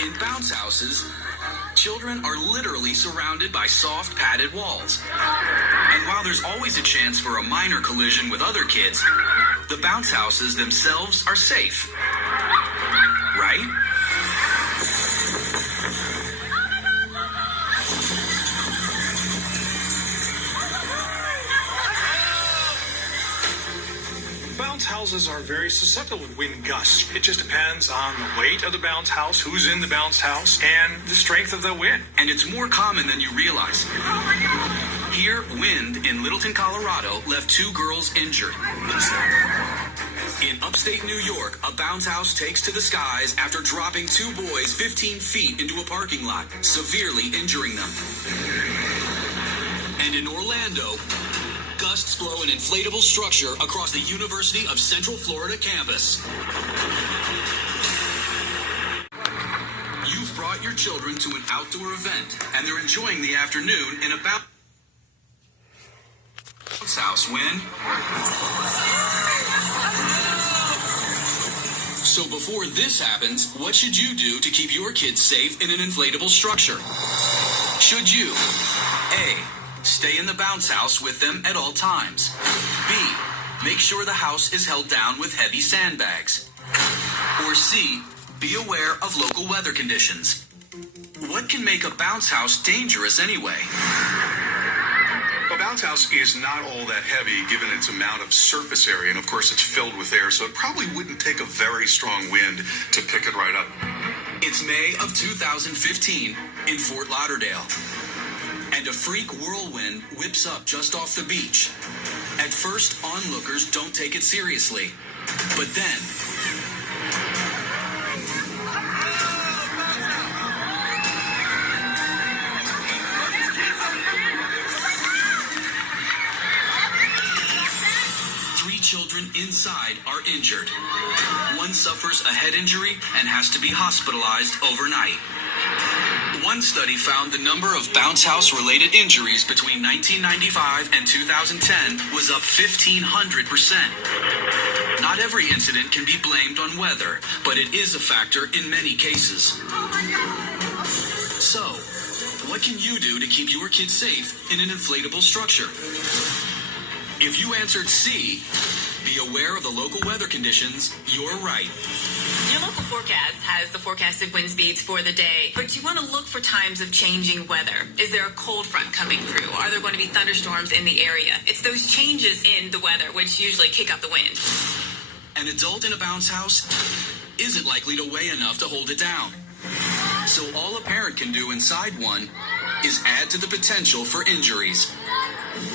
In bounce houses, children are literally surrounded by soft padded walls. And while there's always a chance for a minor collision with other kids, the bounce houses themselves are safe. Right? Bounce houses are very susceptible to wind gusts. It just depends on the weight of the bounce house, who's in the bounce house, and the strength of the wind. And it's more common than you realize. Here, wind in Littleton, Colorado left 2 girls injured. In upstate New York, a bounce house takes to the skies after dropping 2 boys 15 feet into a parking lot, severely injuring them. And in Orlando, gusts blow an inflatable structure across the University of Central Florida campus. You've brought your children to an outdoor event, and they're enjoying the afternoon in a bounce house when... So before this happens, what should you do to keep your kids safe in an inflatable structure? Should you A, stay in the bounce house with them at all times? B, make sure the house is held down with heavy sandbags? Or C, be aware of local weather conditions? What can make a bounce house dangerous anyway? A bounce house is not all that heavy given its amount of surface area, and of course it's filled with air, so it probably wouldn't take a very strong wind to pick it right up. It's May of 2015 in Fort Lauderdale, and a freak whirlwind whips up just off the beach. At first, onlookers don't take it seriously, but then... children inside are injured. One suffers a head injury and has to be hospitalized overnight. One study found the number of bounce house related injuries between 1995 and 2010 was up 1,500%. Not every incident can be blamed on weather, but it is a factor in many cases. So, what can you do to keep your kids safe in an inflatable structure? If you answered C, be aware of the local weather conditions, you're right. Your local forecast has the forecasted wind speeds for the day, but you want to look for times of changing weather. Is there a cold front coming through? Are there going to be thunderstorms in the area? It's those changes in the weather which usually kick up the wind. An adult in a bounce house isn't likely to weigh enough to hold it down. So all a parent can do inside one is add to the potential for injuries.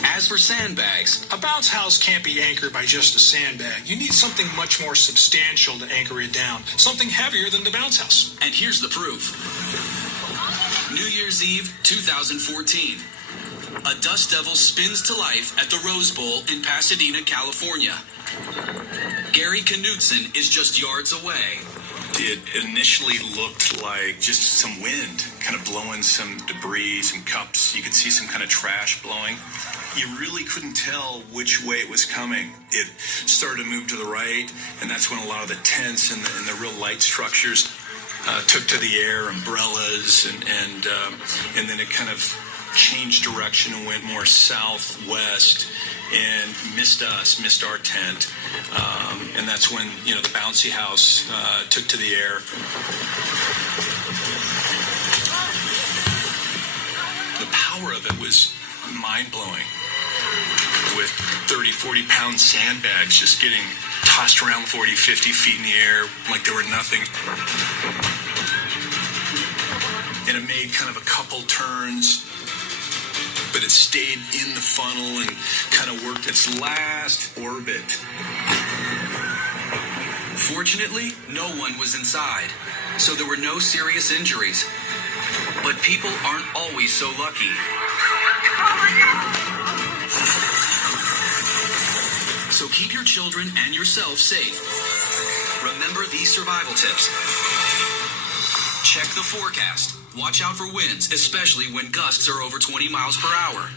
As for sandbags, a bounce house can't be anchored by just a sandbag. You need something much more substantial to anchor it down, something heavier than the bounce house. And here's the proof. New Year's Eve, 2014. A dust devil spins to life at the Rose Bowl in Pasadena, California. Gary Knutson is just yards away. It initially looked like just some wind, kind of blowing some debris, some cups. You could see some kind of trash blowing. You really couldn't tell which way it was coming. It started to move to the right, and that's when a lot of the tents and the real light structures took to the air, umbrellas, and then it kind of changed direction and went more southwest and missed our tent. And that's when, the bouncy house took to the air. The power of it was mind-blowing. With 30, 40-pound sandbags just getting tossed around 40, 50 feet in the air like they were nothing. And it made kind of a couple turns, but it stayed in the funnel and kind of worked its last orbit. Fortunately, no one was inside, so there were no serious injuries. But people aren't always so lucky. So keep your children and yourself safe. Remember these survival tips. Check the forecast. Watch out for winds, especially when gusts are over 20 miles per hour.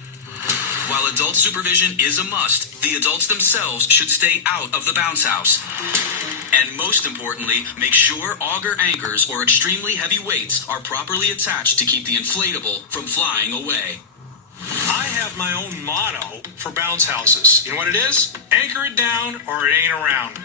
While adult supervision is a must, the adults themselves should stay out of the bounce house. And most importantly, make sure auger anchors or extremely heavy weights are properly attached to keep the inflatable from flying away. I have my own motto for bounce houses. You know what it is? Anchor it down or it ain't around.